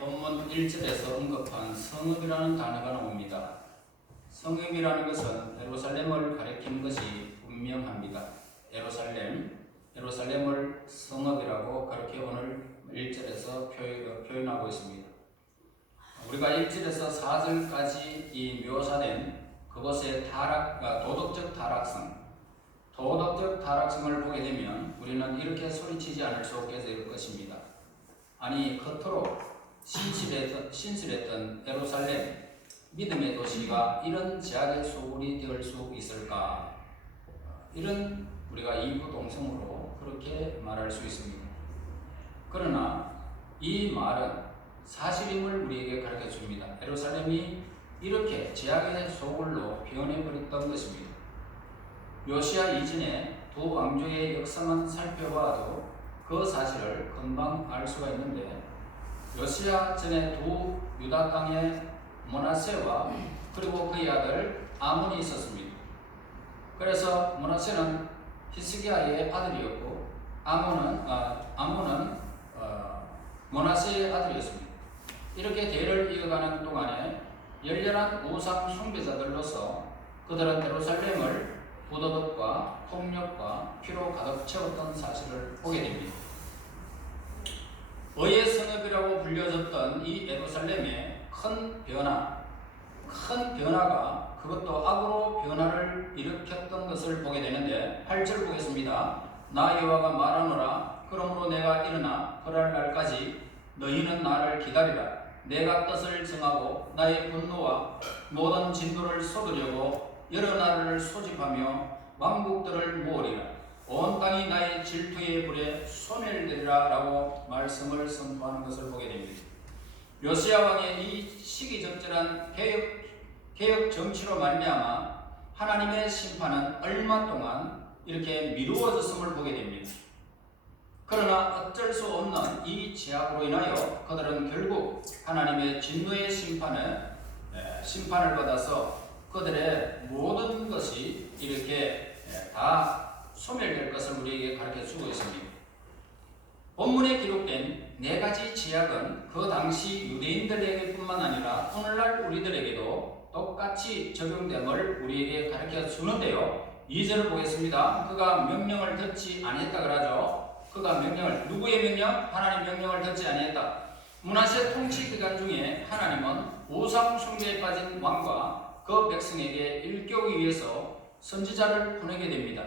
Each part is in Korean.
오늘 본문 1절에서 언급한 성읍이라는 단어가 나옵니다. 성읍이라는 것은 예루살렘을 가리키는 것이 분명합니다. 예루살렘을 성읍이라고 그렇게 오늘 1절에서 표현하고 있습니다. 우리가 1절에서 4절까지 이 묘사된 그것의 도덕적 타락성을 보게 되면 우리는 이렇게 소리치지 않을 수 없게 될 것입니다. 아니, 겉으로 신실했던 예루살렘, 믿음의 도시가 이런 제약의 소굴이 될 수 있을까? 이런 우리가 이부동성으로 그렇게 말할 수 있습니다. 그러나 이 말은 사실임을 우리에게 가르쳐 줍니다. 예루살렘이 이렇게 제약의 소굴로 변해버렸던 것입니다. 요시야 이전에 두 왕조의 역사만 살펴봐도 그 사실을 금방 알 수가 있는데, 요시야 전에 두 유다 땅의 므낫세와 그리고 그의 아들 아몬이 있었습니다. 그래서 므낫세는 히스기야의 아들이었고 아몬은 므낫세의 아들이었습니다. 이렇게 대를 이어가는 동안에 열렬한 우상 숭배자들로서 그들은 예루살렘을 부도덕과 폭력과 피로 가득 채웠던 사실을 보게 됩니다. 의의 성읍이라고 불려졌던 이 예루살렘의 큰 변화가 그것도 악으로 변화를 일으켰던 것을 보게 되는데, 8절 보겠습니다. 나 여호와가 말하노라. 그러므로 내가 일어나 그럴 날까지 너희는 나를 기다리라. 내가 뜻을 정하고 나의 분노와 모든 진도를 쏟으려고 여러 나라를 소집하며 왕국들을 모으리라. 온 땅이 나의 질투의 불에 소멸되리라 라고 말씀을 선포하는 것을 보게 됩니다. 요시야 왕의 이 시기적절한 개혁 정치로 말미암아 하나님의 심판은 얼마 동안 이렇게 미루어졌음을 보게 됩니다. 그러나 어쩔 수 없는 이 제약으로 인하여 그들은 결국 하나님의 진노의 심판을 받아서 그들의 모든 것이 이렇게 다 소멸될 것을 우리에게 가르쳐 주고 있습니다. 본문에 기록된 네 가지 제약은 그 당시 유대인들에게뿐만 아니라 오늘날 우리들에게도 똑같이 적용됨을 우리에게 가르쳐 주는데요. 2절을 보겠습니다. 그가 명령을 듣지 아니했다 그러죠. 그가 누구의 명령? 하나님 명령을 듣지 아니했다. 므낫세 통치 기간 중에 하나님은 우상 숭배에 빠진 왕과 그 백성에게 일깨우기 위해서 선지자를 보내게 됩니다.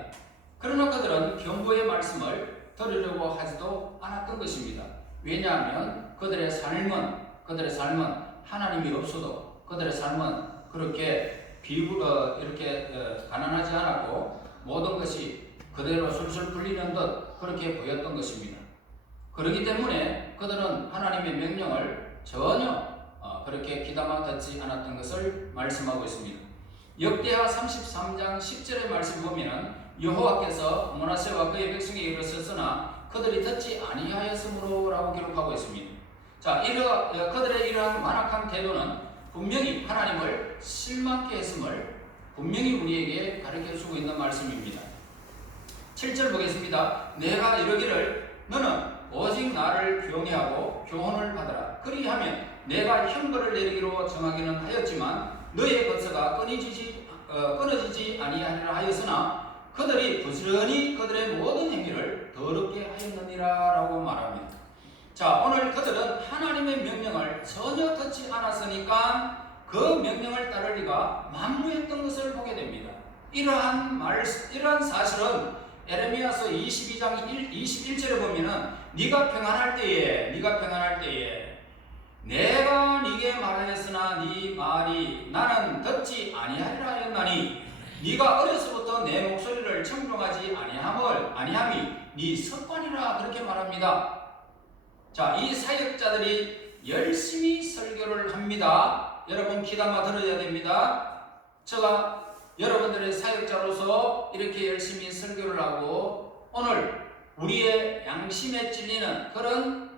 그러나 그들은 경고의 말씀을 들으려고 하지도 않았던 것입니다. 왜냐하면 그들의 삶은 하나님이 없어도 그들의 삶은 그렇게 이렇게 가난하지 않았고 모든 것이 그대로 술술 풀리는 듯 그렇게 보였던 것입니다. 그렇기 때문에 그들은 하나님의 명령을 전혀 그렇게 귀담아 듣지 않았던 것을 말씀하고 있습니다. 역대하 33장 10절의 말씀 보면은 여호와께서 므낫세와 그의 백성에게 이르셨으나 그들이 듣지 아니하였으므로라고 기록하고 있습니다. 자, 그들의 이러한 완악한 태도는 분명히 하나님을 실망케 했음을 분명히 우리에게 가르쳐 주고 있는 말씀입니다. 7절 보겠습니다. 내가 이르기를 너는 오직 나를 경외하고 교훈을 받으라. 그리하면 내가 형벌을 내리기로 정하기는 하였지만 너의 건서가 끊어지지 아니하리라 하였으나 그들이 부지런히 그들의 모든 행위를 더럽게 하였느니라 라고 말합니다. 자, 오늘 그들은 하나님의 명령을 전혀 듣지 않았으니까 그 명령을 따를 리가 만무했던 것을 보게 됩니다. 이러한 사실은 에레미야서 22장 21절에 보면은 네가 평안할 때에 내가 네게 말하였으나 네 말이 나는 듣지 아니하리라 하였나니 네가 어려서부터 내 목소리를 청종하지 아니함이 네 습관이라 그렇게 말합니다. 자, 이 사역자들이 열심히 설교를 합니다. 여러분 귀담아 들어야 됩니다. 제가 여러분들의 사역자로서 이렇게 열심히 설교를 하고 오늘 우리의 양심에 찔리는 그런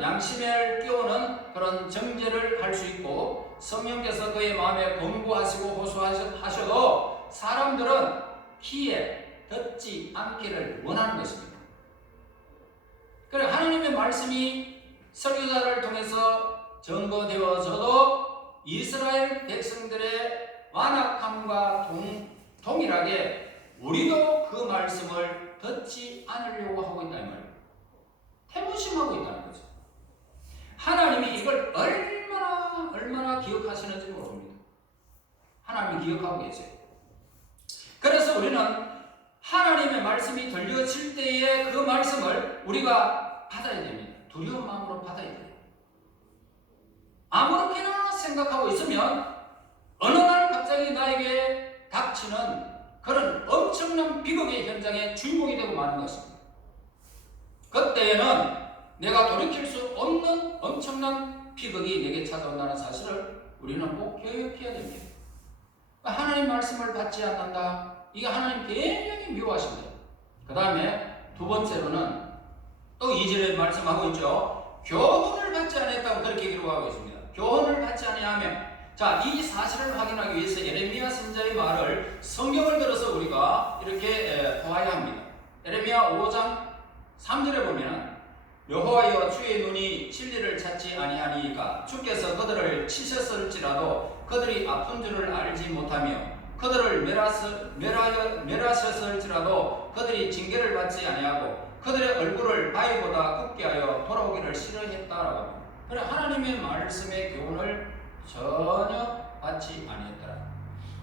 양심을 깨우는 그런 정죄를 할 수 있고 성령께서 그의 마음에 권고하시고 호소하셔도 사람들은 귀에 듣지 않기를 원하는 것입니다. 그래 하나님의 말씀이 선교사를 통해서 증거되어져도 이스라엘 백성들의 완악함과 동일하게 우리도 그 말씀을 듣지 않으려고 하고 있다 이 말이에요. 태무심하고 있다는 거죠. 하나님이 이걸 얼마나 기억하시는지 모릅니다. 하나님이 기억하고 계세요. 그래서 우리는 하나님의 말씀이 들려질 때에 그 말씀을 우리가 받아야 됩니다. 두려운 마음으로 받아야 돼요. 아무렇게나 생각하고 있으면 어느 날 갑자기 나에게 닥치는 그런 엄청난 비극의 현장의 주인공이 되고 마는 것입니다. 그때에는 내가 돌이킬 수 없는 엄청난 비극이 내게 찾아온다는 사실을 우리는 꼭 기억해야 됩니다. 하나님 말씀을 받지 않는다. 이게 하나님 굉장히 미워하신다. 그 다음에 두 번째로는 또 2절에 말씀하고 있죠. 교훈을 받지 않았다고 그렇게 기록하고 있습니다. 교훈을 받지 아니하면, 자, 이 사실을 확인하기 위해서 예레미야 선지자의 말을 성경을 들어서 우리가 이렇게 보아야 합니다. 예레미야 5장 3절에 보면 여호와여 주의 눈이 진리를 찾지 아니하니까 주께서 그들을 치셨을지라도 그들이 아픈 줄을 알지 못하며 그들을 멸하셨을지라도 그들이 징계를 받지 아니하고 그들의 얼굴을 바위보다 굽게 하여 돌아오기를 싫어했다라고 합니다. 그래 하나님의 말씀의 교훈을 전혀 받지 아니했더라.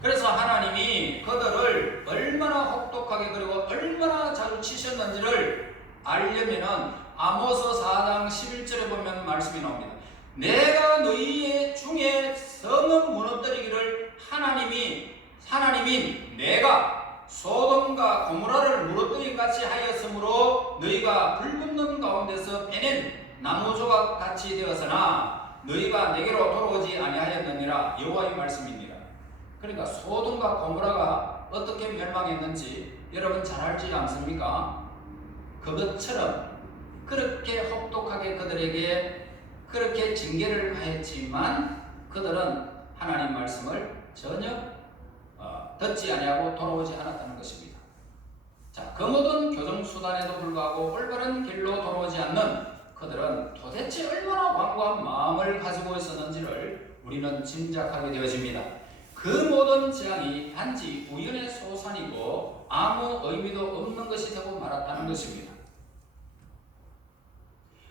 그래서 하나님이 그들을 얼마나 혹독하게 그리고 얼마나 자주 치셨는지를 알려면은 아모스 4장 11절에 보면 말씀이 나옵니다. 내가 너희의 중에 성은 무너뜨리기를 하나님인 내가 소돔과 고모라를 무너뜨린 같이 하였으므로 너희가 불붙는 가운데서 빼낸 나무 조각 같이 되었으나 너희가 내게로 돌아오지 아니하였느니라. 여호와의 말씀입니다. 그러니까 소돔과 고모라가 어떻게 멸망했는지 여러분 잘 알지 않습니까? 그것처럼 그렇게 혹독하게 그들에게 그렇게 징계를 하였지만 그들은 하나님 말씀을 전혀 듣지 아니하고 돌아오지 않았다는 것입니다. 자, 그 모든 교정수단에도 불구하고 올바른 길로 돌아오지 않는 그들은 도대체 얼마나 완고한 마음을 가지고 있었는지를 우리는 짐작하게 되어집니다. 그 모든 재앙이 단지 우연의 소산이고 아무 의미도 없는 것이 되고 말았다는 것입니다.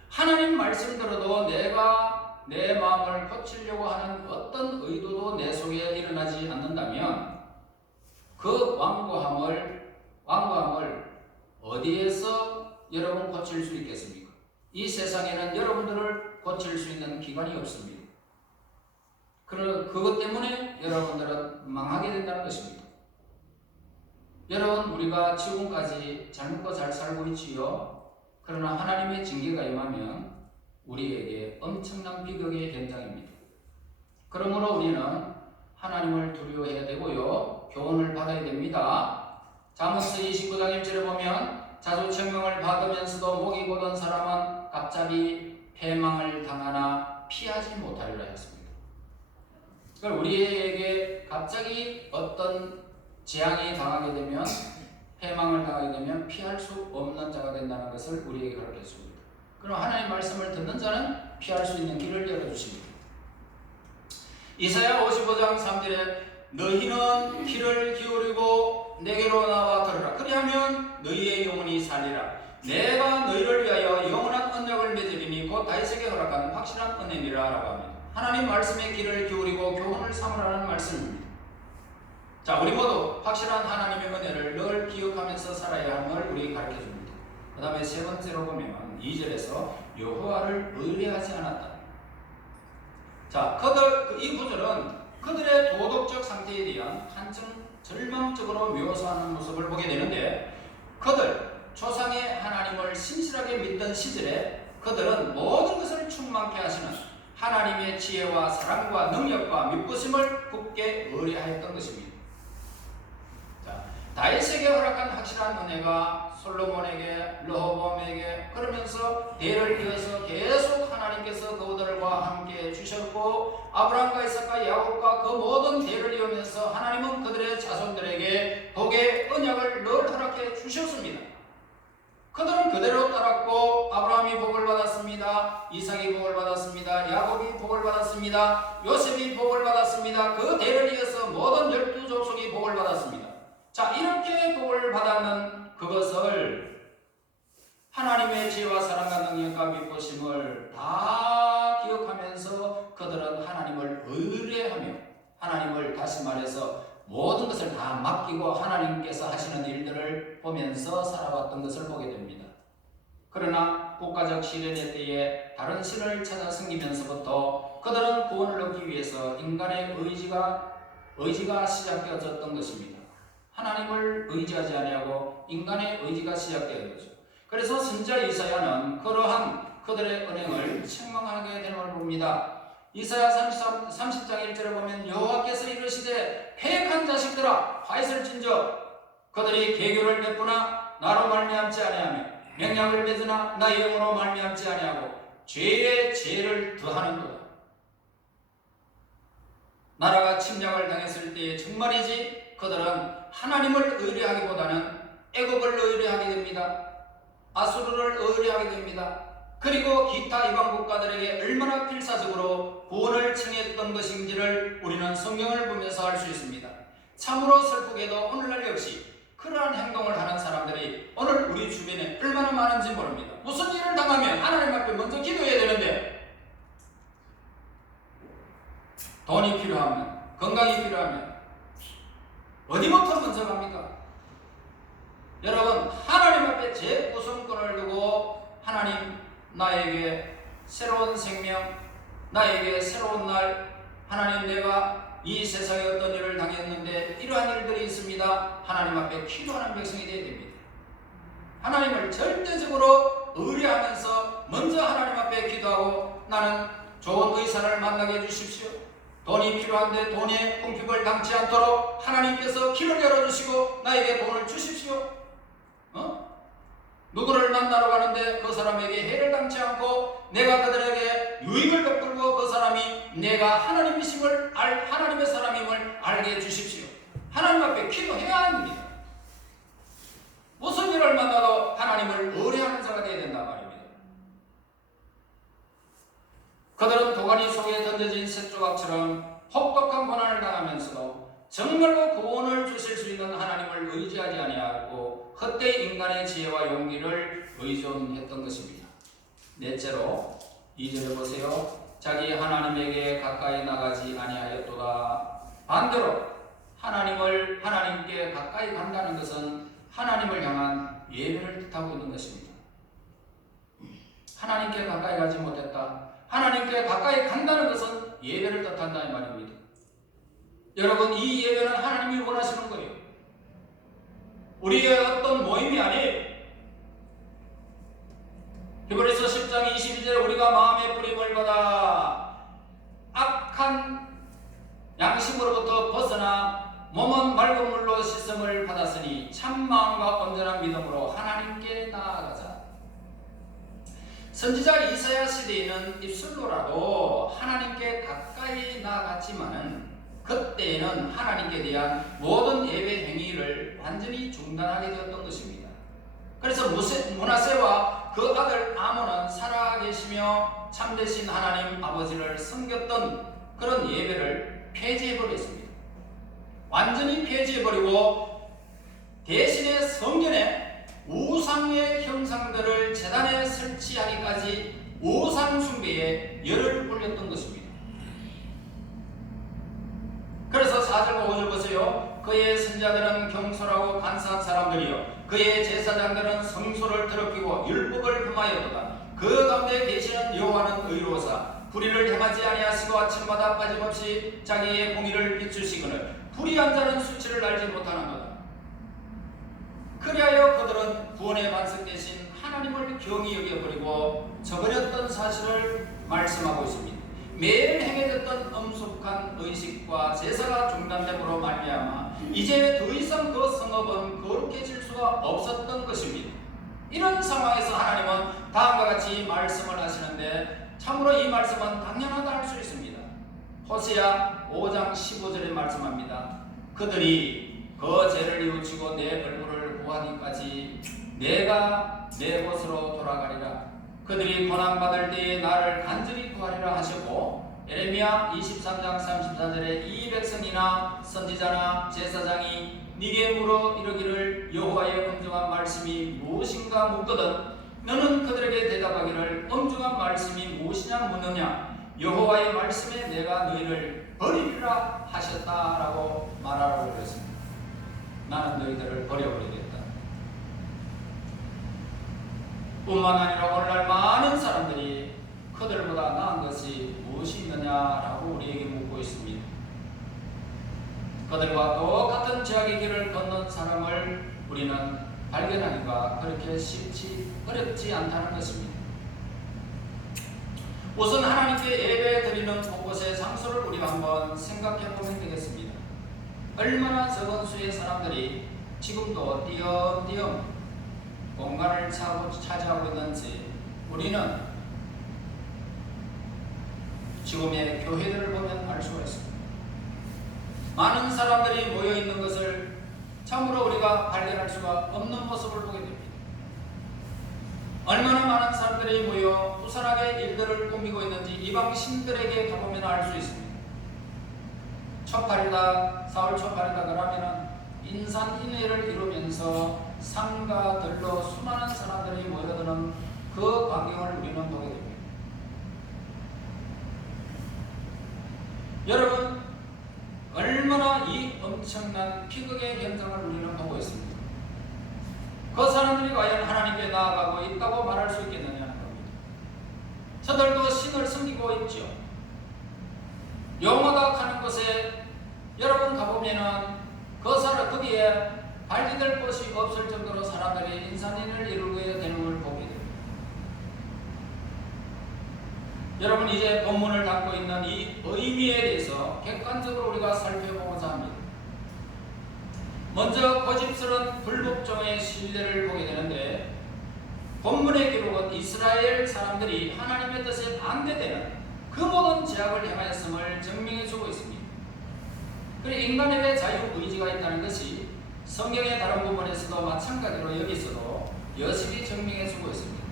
하나님 말씀 들어도 내가 내 마음을 고치려고 하는 어떤 의도도 내 속에 일어나지 않는다면 그 완고함을 어디에서 여러분 고칠 수 있겠습니까? 이 세상에는 여러분들을 고칠 수 있는 기관이 없습니다. 그것 때문에 여러분들은 망하게 된다는 것입니다. 여러분, 우리가 지금까지 잘 먹고 잘 살고 있지요. 그러나 하나님의 징계가 임하면 우리에게 엄청난 비극의 현장입니다. 그러므로 우리는 하나님을 두려워해야 되고요. 교훈을 받아야 됩니다. 잠언서 29장 1절에 보면 자주청명을 받으면서도 목이 고든 사람은 갑자기 패망을 당하나 피하지 못하리라 했습니다. 그러니까 우리에게 갑자기 어떤 재앙이 당하게 되면 패망을 당하게 되면 피할 수 없는 자가 된다는 것을 우리에게 가르쳐줍니다. 그럼 하나님의 말씀을 듣는 자는 피할 수 있는 길을 열어주십니다. 이사야 55장 3절에 너희는 귀를 기울이고 내게로 나와 들으라. 그리하면 너희의 영혼이 살리라. 내가 너희를 위하여 영원한 언약을 맺으리니 곧 다윗에게 허락한 확실한 은혜니라 라고 합니다. 하나님 말씀에 귀를 기울이고 교훈을 삼으라는 말씀입니다. 자, 우리 모두 확실한 하나님의 은혜를 늘 기억하면서 살아야 함을 우리에게 가르쳐줍니다. 그 다음에 세 번째로 보면 2절에서 여호와를 의뢰하지 않았다. 자, 이 구절은 그들의 도덕적 상태에 대한 한층 절망적으로 묘사하는 모습을 보게 되는데 그들 조상의 하나님을 신실하게 믿던 시절에 그들은 모든 것을 충만케 하시는 하나님의 지혜와 사랑과 능력과 믿부심을 굳게 의뢰하였던 것입니다. 다윗에게 허락한 확실한 은혜가 솔로몬에게, 르호보암에게 그러면서 대를 이어서 계속 하나님께서 그들과 함께 주셨고 아브라함과 이삭과 야곱과 그 모든 대를 이으면서 하나님은 그들의 자손들에게 복의 언약을 늘 허락해 주셨습니다. 그들은 그대로 따랐고 아브라함이 복을 받았습니다. 받았습니다. 이삭이 복을 받았습니다. 야곱이 복을 받았습니다. 요셉이 복을 받았습니다. 그 대를 이어서 모든 12족속이 복을 받았습니다. 자, 이렇게 복을 받았는 그것을 하나님의 지혜와 사랑과 능력과 미쁘심을 다 기억하면서 그들은 하나님을 의뢰하며 하나님을 다시 말해서 모든 것을 다 맡기고 하나님께서 하시는 일들을 보면서 살아왔던 것을 보게 됩니다. 그러나 국가적 시련의 때에 다른 신을 찾아 섬기면서부터 그들은 구원을 얻기 위해서 인간의 의지가 시작되어졌던 것입니다. 하나님을 의지하지 아니하고 인간의 의지가 시작되는 거죠. 그래서 선지자 이사야는 그러한 그들의 언행을 책망하게 되는 걸 봅니다. 이사야 30장 1절에 보면 여호와께서 이르시되 패역한 자식들아 화있을진저 그들이 계교를 베푸나 나로 말미암지 아니하며 맹약을 맺으나 나의 영으로 말미암지 아니하고 죄에 죄를 더하는도다. 나라가 침략을 당했을 때에 정말이지 그들은 하나님을 의뢰하기보다는 애굽을 의뢰하게 됩니다. 아수르를 의뢰하게 됩니다. 그리고 기타 이방 국가들에게 얼마나 필사적으로 구원을 청했던 것인지를 우리는 성경을 보면서 알 수 있습니다. 참으로 슬프게도 오늘날 역시 그러한 행동을 하는 사람들이 오늘 우리 주변에 얼마나 많은지 모릅니다. 무슨 일을 당하면 하나님 앞에 먼저 기도해야 되는데 돈이 필요하면, 건강이 필요하면 어디부터 먼저 갑니까? 여러분, 하나님 앞에 제 우선권을 두고 하나님 나에게 새로운 생명, 나에게 새로운 날, 하나님 내가 이 세상에 어떤 일을 당했는데 이러한 일들이 있습니다. 하나님 앞에 기도하는 백성이 되어야 됩니다. 하나님을 절대적으로 의뢰하면서 먼저 하나님 앞에 기도하고 나는 좋은 의사를 만나게 해주십시오. 돈이 필요한데 돈에 궁핍을 당치 않도록 하나님께서 길을 열어주시고 나에게 돈을 주십시오. 누구를 만나러 가는데 그 사람에게 해를 당치 않고 내가 그들에게 유익을 베풀고 그 사람이 내가 하나님의 사람임을 알게 해주십시오. 하나님 앞에 기도해야 합니다. 무슨 일을 만나도 하나님을 의뢰하는 자가 되어야 된단 말입니다. 그들은 도가니 속에 던져진 셋조각처럼 혹독한 고난을 당하면서도 정말로 구원을 주실 수 있는 하나님을 의지하지 아니하고 헛되이 인간의 지혜와 용기를 의존했던 것입니다. 넷째로 2절에 보세요. 자기 하나님에게 가까이 나가지 아니하였도다. 반대로 하나님께 가까이 간다는 것은 하나님을 향한 예배를 뜻하고 있는 것입니다. 하나님께 가까이 가지 못했다. 하나님께 가까이 간다는 것은 예배를 뜻한다 이 말입니다. 여러분, 이 예배는 하나님이 원하시는 거예요. 우리의 어떤 모임이 아니에요. 히브리서 10장 22절에 우리가 마음의 뿌림을 받아 악한 양심으로부터 벗어나 몸은 맑은 물로 씻음을 받았으니 참 마음과 온전한 믿음으로 하나님께 나아가자. 선지자 이사야 시대에는 입술로라도 하나님께 가까이 나아갔지만은 그때에는 하나님께 대한 모든 예배 행위를 완전히 중단하게 되었던 것입니다. 그래서 므낫세와 그 아들 아몬은 살아계시며 참되신 하나님 아버지를 섬겼던 그런 예배를 폐지해버렸습니다. 완전히 폐지해버리고 대신에 성전에 우상의 형상들을 제단에 설치하기까지 우상 숭배에 열을 올렸던 것입니다. 그래서 4절과 5절 보세요. 그의 선자들은 경솔하고 간사한 사람들이요 그의 제사장들은 성소를 더럽히고 율법을 금하였도다. 그 가운데 계시는 여호와는 의로우사 불의를 행하지 아니하시고 아침마다 빠짐없이 자기의 공의를 비추시거늘 불의한 자는 수치를 알지 못하는도다. 그리하여 그들은 구원의 반석 대신 하나님을 경히 여겨버리고 저버렸던 사실을 말씀하고 있습니다. 매일 행해졌던 엄숙한 의식과 제사가 중단됨으로 말미암아 이제 더 이상 그 성읍은 거룩해질 수가 없었던 것입니다. 이런 상황에서 하나님은 다음과 같이 말씀을 하시는데 참으로 이 말씀은 당연하다 할 수 있습니다. 호세아 5장 15절에 말씀합니다. 그들이 그 죄를 뉘우치고 내 얼굴을 구하기까지 내가 내 곳으로 돌아가리라. 그들이 고난받을 때에 나를 간절히 구하리라 하셨고, 에레미야 23장 34절에 이 백성이나 선지자나 제사장이 네게 물어 이르기를 여호와의 엄중한 말씀이 무엇인가 묻거든 너는 그들에게 대답하기를 엄중한 말씀이 무엇이냐 묻느냐 여호와의 말씀에 내가 너희를 버리리라 하셨다라고 말하라고 그랬습니다. 나는 너희들을 버려버리겠다. 뿐만 아니라 오늘날 많은 사람들이 그들보다 나은 것이 무엇이 있느냐라고 우리에게 묻고 있습니다. 그들과 똑같은 죄악의 길을 걷는 사람을 우리는 발견하기가 그렇게 어렵지 않다는 것입니다. 우선 하나님께 예배 드리는 곳곳의 장소를 우리가 한번 생각해 보면 되겠습니다. 얼마나 적은 수의 사람들이 지금도 띄엄띄엄 공간을 차지하고 있는지 우리는 지금의 교회들을 보면 알 수가 있습니다. 많은 사람들이 모여 있는 것을 참으로 우리가 발견할 수가 없는 모습을 보게 됩니다. 얼마나 많은 사람들이 모여 부산하게 일들을 꾸미고 있는지 이방 신들에게 가보면 알 수 있습니다. 초팔이다, 사월 초팔이다 그러면은 인산인해를 이루면서 산과 들로 수많은 사람들이 모여드는 그 광경을 우리는 보게 됩니다. 여러분, 얼마나 이 엄청난 비극의 현장을 우리는 보고 있습니다. 그 사람들이 과연 하나님께 나아가고 있다고 말할 수 있겠느냐는 겁니다. 저들도 신을 섬기고 있죠. 용화가 가는 곳에 여러분 가보면은 그 사람 거기에 발디딜 곳이 없을 정도로 사람들이 인산인을 이루게 되는 걸 보게 됩니다. 여러분 이제 본문을 담고 있는 이 의미에 대해서 객관적으로 우리가 살펴보고자 합니다. 먼저 고집스러운 불법종의 신뢰를 보게 되는데 본문의 기록은 이스라엘 사람들이 하나님의 뜻에 반대되는 그 모든 죄악을 행하였음을 증명해 주고 있습니다. 그리고 인간에게 자유의지가 있다는 것이 성경의 다른 부분에서도 마찬가지로 여기서도 여실히 증명해 주고 있습니다.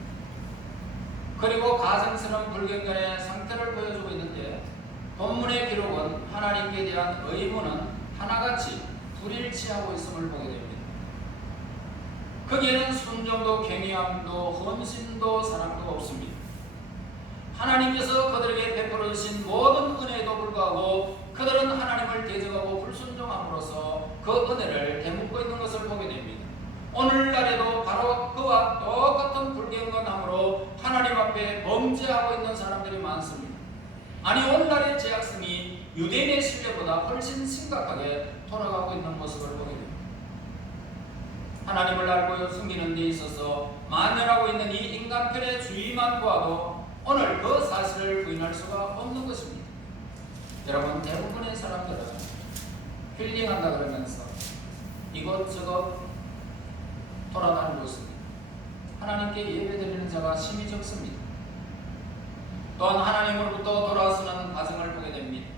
그리고 가증스러운 불경건의 상태를 보여주고 있는데 본문의 기록은 하나님께 대한 의무는 하나같이 불일치하고 있음을 보게 됩니다. 거기에는 순종도 경외함도 헌신도 사랑도 없습니다. 하나님께서 그들에게 베풀어 주신 모든 은혜에도 불구하고 그들은 하나님을 대적하고 불순종함으로써 그 은혜를 되묻고 있는 것을 보게 됩니다. 오늘날에도 바로 그와 똑같은 불경건함으로 하나님 앞에 범죄하고 있는 사람들이 많습니다. 아니 오늘날의 죄악성이 유대인의 신뢰보다 훨씬 심각하게 돌아가고 있는 모습을 보게 됩니다. 하나님을 알고 숨기는 데 있어서 만연하고 있는 이 인간편의 주의만 보아도 오늘 그 사실을 부인할 수가 없는 것입니다. 여러분 대부분의 사람들은 힐링한다 그러면서 이것저것 돌아다니고 있습니다. 하나님께 예배드리는 자가 심히 적습니다. 또한 하나님으로부터 돌아서는 과정을 보게 됩니다.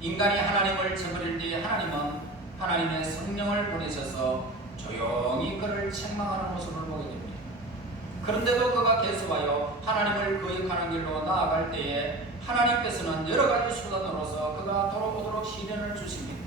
인간이 하나님을 저버릴 때 하나님은 하나님의 성령을 보내셔서 조용히 그를 책망하는 모습을 보게 됩니다. 그런데도 그가 계속하여 하나님을 거역하는 길로 나아갈 때에 하나님께서는 여러 가지 수단으로서 그가 돌아오도록 시련을 주십니다.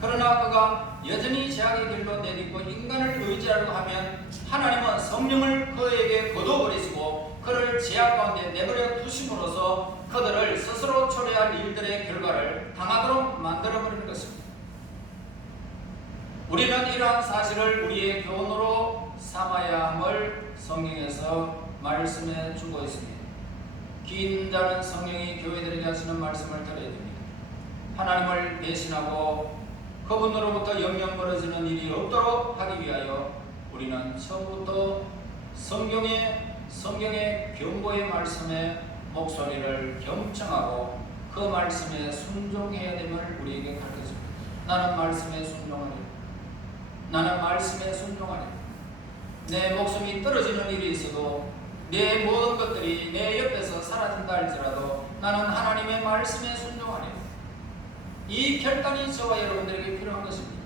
그러나 그가 여전히 죄악의 길로 내딛고 인간을 의지하려고 하면 하나님은 성령을 그에게 거둬버리시고 그를 죄악 가운데 내버려 두심으로써 그들을 스스로 초래할 일들의 결과를 당하도록 만들어버리는 것입니다. 우리는 이러한 사실을 우리의 교훈으로 삼아야 함을 성경에서 말씀해 주고 있습니다. 긴 자는 성령이 교회들에게 하시는 말씀을 들어야 됩니다. 하나님을 배신하고 그분으로부터 영영 멀어지는 일이 없도록 하기 위하여 우리는 처음부터 성경의 경고의 말씀에 목소리를 경청하고 그 말씀에 순종해야 됨을 우리에게 가르쳐줍니다. 나는 말씀에 순종하리라. 나는 말씀에 순종하리라. 내 목숨이 떨어지는 일이 있어도 내 모든 것들이 내 옆에서 사라진다 할지라도 나는 하나님의 말씀에 순종하리라. 이 결단이 저와 여러분들에게 필요한 것입니다.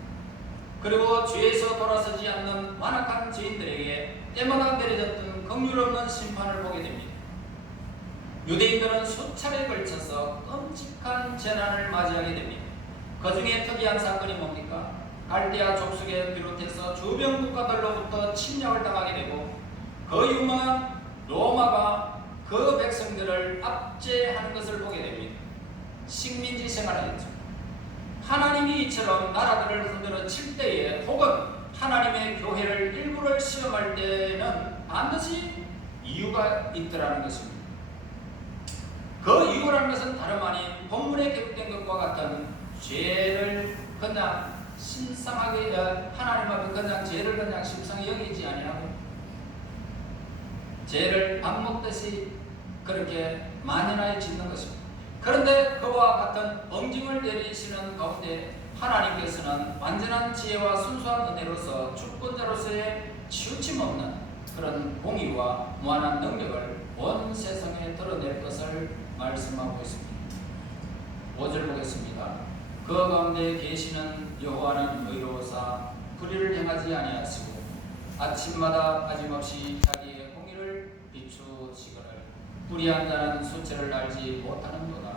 그리고 죄에서 돌아서지 않는 완악한 죄인들에게 때마다 내려졌던 그 긍휼 없는 심판을 보게 됩니다. 유대인들은 수차례에 걸쳐서 끔찍한 재난을 맞이하게 됩니다. 그 중에 특이한 사건이 뭡니까? 갈대아 족속에 비롯해서 주변 국가들로부터 침략을 당하게 되고 그 유망한 로마가 그 백성들을 압제하는 것을 보게 됩니다. 식민지 생활하겠죠. 하나님이 이처럼 나라들을 흔들어 칠 때에 혹은 하나님의 교회를 일부를 시험할 때는 반드시 이유가 있더라는 것입니다. 그 이유라는 것은 다름 아닌 본문에 기록된 것과 같은 죄를 그냥 신상하게 하나님 앞에 그냥 죄를 그냥 심상히 여기지 아니하고 죄를 밥 먹듯이 그렇게 만연하게 짓는 것입니다. 그런데 그와 같은 응징을 내리시는 가운데 하나님께서는 완전한 지혜와 순수한 은혜로서 주권자로서의 치우침 없는 그런 공의와 무한한 능력을 온 세상에 드러낼 것을 말씀하고 있습니다. 5절 보겠습니다. 그 가운데 계시는 여호와는 의로우사 불의를 행하지 아니하시고 아침마다 빠짐없이 자기의 공의를 비추시거늘 불의한 자는 수치를 알지 못하는도다.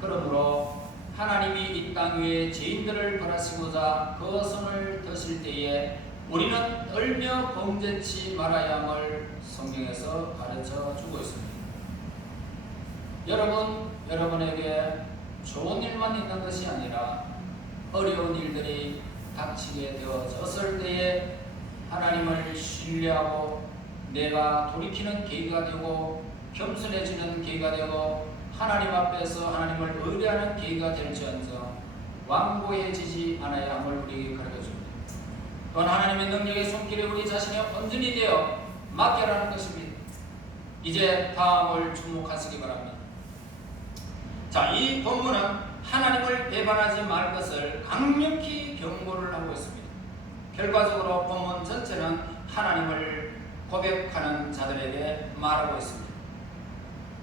그러므로 하나님이 이 땅 위에 죄인들을 벌하시고자 그 손을 드실 때에 우리는 떨며 범죄치 말아야 함을 성경에서 가르쳐 주고 있습니다. 여러분에게 좋은 일만 있는 것이 아니라 어려운 일들이 닥치게 되어졌을 때에 하나님을 신뢰하고 내가 돌이키는 계기가 되고 겸손해지는 계기가 되고 하나님 앞에서 하나님을 의뢰하는 계기가 될지언정 완고해지지 않아야 함을 우리에게 가르쳐줍니다. 또한 하나님의 능력의 손길에 우리 자신이 온전히 되어 맡겨라는 것입니다. 이제 다음을 주목하시기 바랍니다. 자, 이 본문은 하나님을 배반하지 말 것을 강력히 경고를 하고 있습니다. 결과적으로 본문 전체는 하나님을 고백하는 자들에게 말하고 있습니다.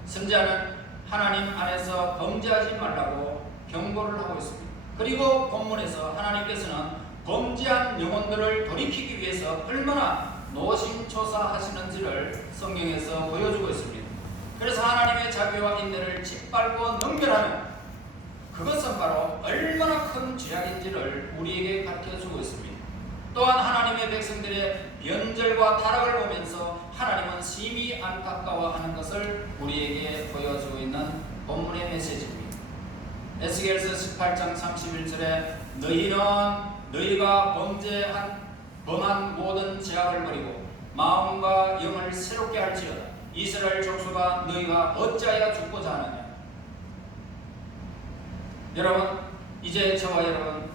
선지자는 하나님 안에서 범죄하지 말라고 경고를 하고 있습니다. 그리고 본문에서 하나님께서는 범죄한 영혼들을 돌이키기 위해서 얼마나 노심초사하시는지를 성경에서 보여주고 있습니다. 그래서 하나님의 자비와 인내를 짓밟고 넘겨라는 그것은 바로 얼마나 큰 죄악인지를 우리에게 가르쳐주고 있습니다. 또한 하나님의 백성들의 변절과 타락을 보면서 하나님은 심히 안타까워하는 것을 우리에게 보여주고 있는 본문의 메시지입니다. 에스겔서 18장 31절에 너희는 너희가 범한 모든 죄악을 버리고 마음과 영을 새롭게 할지어다. 이스라엘 족속아 너희가 어찌하여 죽고자 하느냐. 여러분, 이제 저와 여러분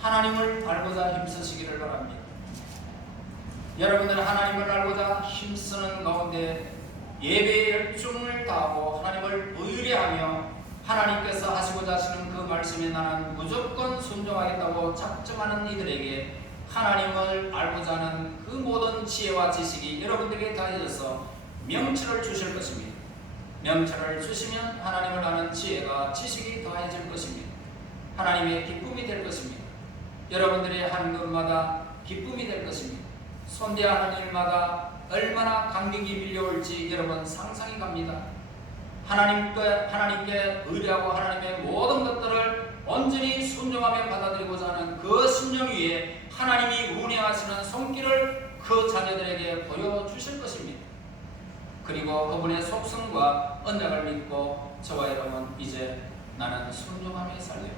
하나님을 알고자 힘쓰시기를 바랍니다. 여러분들은 하나님을 알고자 힘쓰는 가운데 예배의 열중을 다하고 하나님을 의뢰하며 하나님께서 하시고자 하시는 그 말씀에 나는 무조건 순종하겠다고 작정하는 이들에게 하나님을 알고자 하는 그 모든 지혜와 지식이 여러분들에게 더해져서 명철을 주실 것입니다. 명철을 주시면 하나님을 아는 지혜가 지식이 더해질 것입니다. 하나님의 기쁨이 될 것입니다. 여러분들의 한 것마다 기쁨이 될 것입니다. 손대하는 일마다 얼마나 감격이 밀려올지 여러분 상상이 갑니다. 하나님께 의뢰하고 하나님의 모든 것들을 온전히 순종하며 받아들이고자 하는 그 심령 위에 하나님이 운행하시는 손길을 그 자녀들에게 보여주실 것입니다. 그리고 그분의 속성과 언약을 믿고 저와 여러분 이제 나는 순종하며 살리라.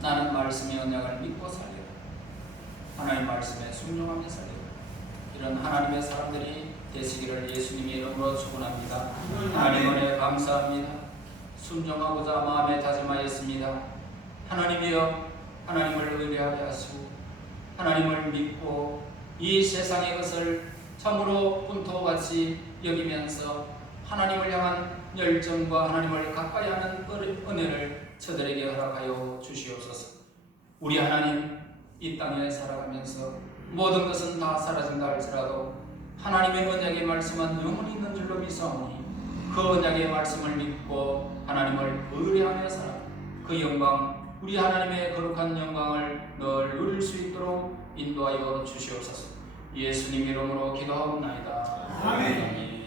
나는 말씀의 언약을 믿고 살리라. 하나님 말씀에 순종하며 살리라. 이런 하나님의 사람들이 되시기를 예수님의 이름으로 축원합니다. 하나님 은혜 감사합니다. 순종하고자 마음에 다짐하였습니다. 하나님이여 하나님을 의뢰하게 하시고 하나님을 믿고 이 세상의 것을 참으로 분토같이 여기면서 하나님을 향한 열정과 하나님을 가까이 하는 은혜를 저들에게 허락하여 주시옵소서. 우리 하나님 이 땅에 살아가면서 모든 것은 다 사라진다 할지라도 하나님의 언약의 말씀은 영원히 있는 줄로 믿사오니 그 언약의 말씀을 믿고 하나님을 의뢰하며 살아 그 영광 우리 하나님의 거룩한 영광을 늘 누릴 수 있도록 인도하여 주시옵소서. 예수님 이름으로 기도하옵나이다. 아멘. 아멘.